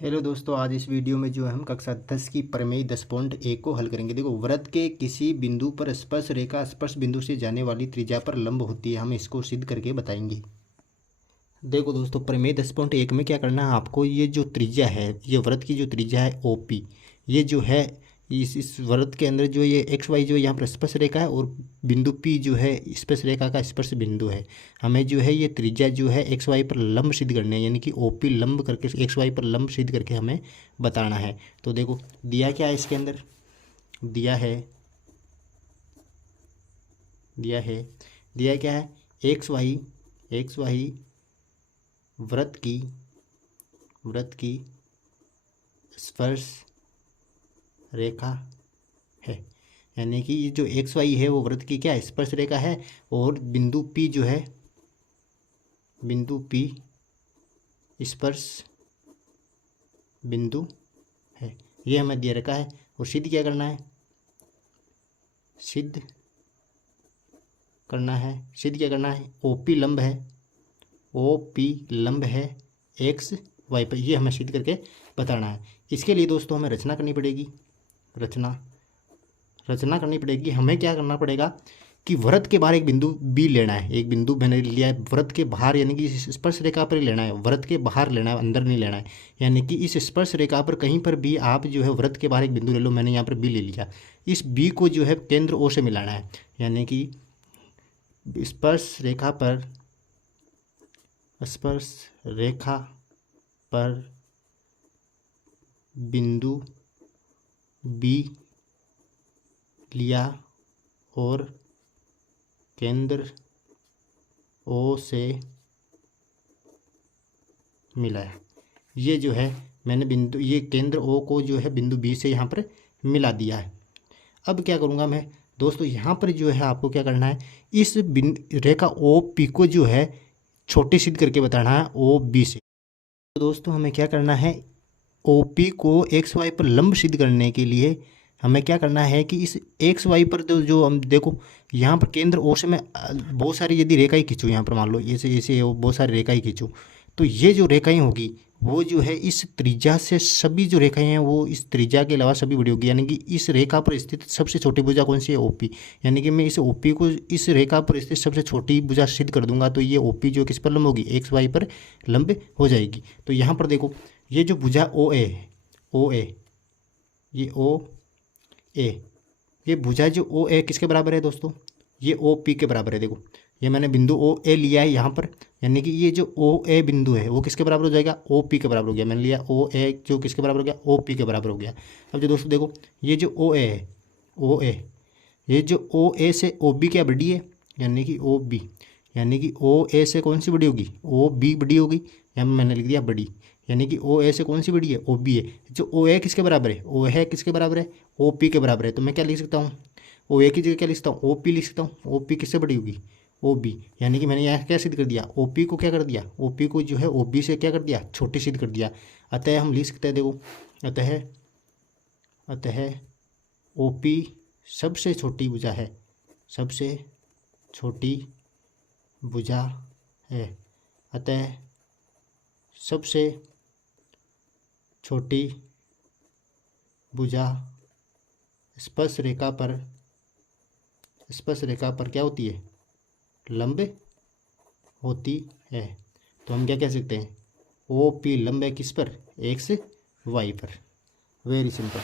Hello दोस्तों, आज इस वीडियो में जो है हम कक्षा 10 की प्रमेय 10.1 को हल करेंगे। देखो, वृत्त के किसी बिंदु पर स्पर्श रेखा स्पर्श बिंदु से जाने वाली त्रिज्या पर लंब होती है। हम इसको सिद्ध करके बताएंगे। देखो दोस्तों, प्रमेय 10.1 में क्या करना है आपको, ये जो त्रिज्या है, ये वृत्त की जो त्रिज्या है OP, ये जो है इस वृत्त के अंदर जो ये XY जो यहाँ पर स्पर्श रेखा है और बिंदु P जो है स्पर्श रेखा का स्पर्श बिंदु है। हमें जो है ये त्रिज्या जो है XY पर लंब सिद्ध करनी है, यानी कि OP लंब करके XY पर लंब सिद्ध करके हमें बताना है। तो देखो दिया क्या है इसके अंदर, दिया है क्या है, XY वृत्त की स्पर्श रेखा है, यानी कि ये जो XY है वो वृत्त की क्या है, स्पर्श रेखा है। और बिंदु P जो है, बिंदु P स्पर्श बिंदु है, ये हमें दे रखा है। और सिद्ध क्या करना है, सिद्ध क्या करना है, OP लंब है, OP लंब है XY पर, ये हमें सिद्ध करके बताना है। इसके लिए दोस्तों हमें रचना करनी पड़ेगी, रचना करनी पड़ेगी। हमें क्या करना पड़ेगा कि वृत्त के बाहर एक बिंदु B लेना है। एक बिंदु मैंने लिया है वृत्त के बाहर, यानी कि इस स्पर्श रेखा पर लेना है, वृत्त के बाहर लेना है, अंदर नहीं लेना है। यानी कि इस स्पर्श रेखा पर कहीं पर भी आप जो है वृत्त के बाहर एक बिंदु ले लो। मैंने यहाँ पर B ले लिया। इस B को जो है केंद्र O से मिलाना है, यानी कि स्पर्श रेखा पर बिंदु B लिया और केंद्र O से मिलाया। ये जो है मैंने बिंदु, ये केंद्र O को जो है बिंदु B से यहाँ पर मिला दिया है। अब क्या करूँगा मैं दोस्तों, यहाँ पर जो है आपको क्या करना है, इस रेखा OP को जो है छोटी सिद्ध करके बताना है OB से। तो दोस्तों हमें क्या करना है, OP को XY पर लंब सिद्ध करने के लिए हमें क्या करना है कि इस XY पर जो हम देखो यहाँ पर केंद्र O से मैं बहुत सारी यदि रेखाएं खींचूँ, यहाँ पर मान लो ऐसे बहुत सारी रेखाएं खींचूँ, तो ये जो रेखाएं होगी वो जो है इस त्रिज्या से, सभी जो रेखाएं हैं वो इस त्रिज्या के अलावा सभी बड़ी होगी। यानी कि इस रेखा पर स्थित सबसे छोटी भुजा कौन सी है, OP। यानी कि मैं इस OP को इस रेखा पर स्थित सबसे छोटी भुजा सिद्ध कर दूंगा, तो ये OP जो किस पर लंब होगी, XY पर लंब हो जाएगी। तो यहाँ पर देखो ये जो भुजा OA है, ये OA, ये भुजा जो OA किसके बराबर है दोस्तों, ये OP के बराबर है। देखो ये मैंने बिंदु OA लिया है यहाँ पर, यानी कि ये जो OA बिंदु है वो किसके बराबर हो जाएगा, OP के बराबर हो गया। मैंने लिया OA जो किसके बराबर हो गया, OP के बराबर हो गया। अब जो दोस्तों देखो ये जो OA है, ये जो OA से OB क्या बड़ी है, यानी कि OB, यानी कि OA से कौन सी बड़ी होगी, OB बड़ी होगी। यहाँ मैंने लिख दिया बड़ी, यानी कि OA से कौन सी बड़ी है, OB है। जो OA किसके बराबर है, OA किसके बराबर है, OP के बराबर है। तो मैं क्या लिख सकता हूँ, OA की जगह क्या लिख सकता हूँ, OP लिख सकता हूँ। OP किससे बड़ी होगी, OB। यानी कि मैंने यहाँ क्या सिद्ध कर दिया, OP को क्या कर दिया, OP को जो है OB से क्या कर दिया, छोटी सिद्ध कर दिया। अतः हम लिख सकते हैं, देखो अतः OP सबसे छोटी भुजा है, सबसे छोटी भुजा है। अतः सबसे छोटी भुजा स्पर्श रेखा पर क्या होती है, लंब होती है। तो हम क्या कह सकते हैं, OP लंब है किस पर, XY पर। Very simple.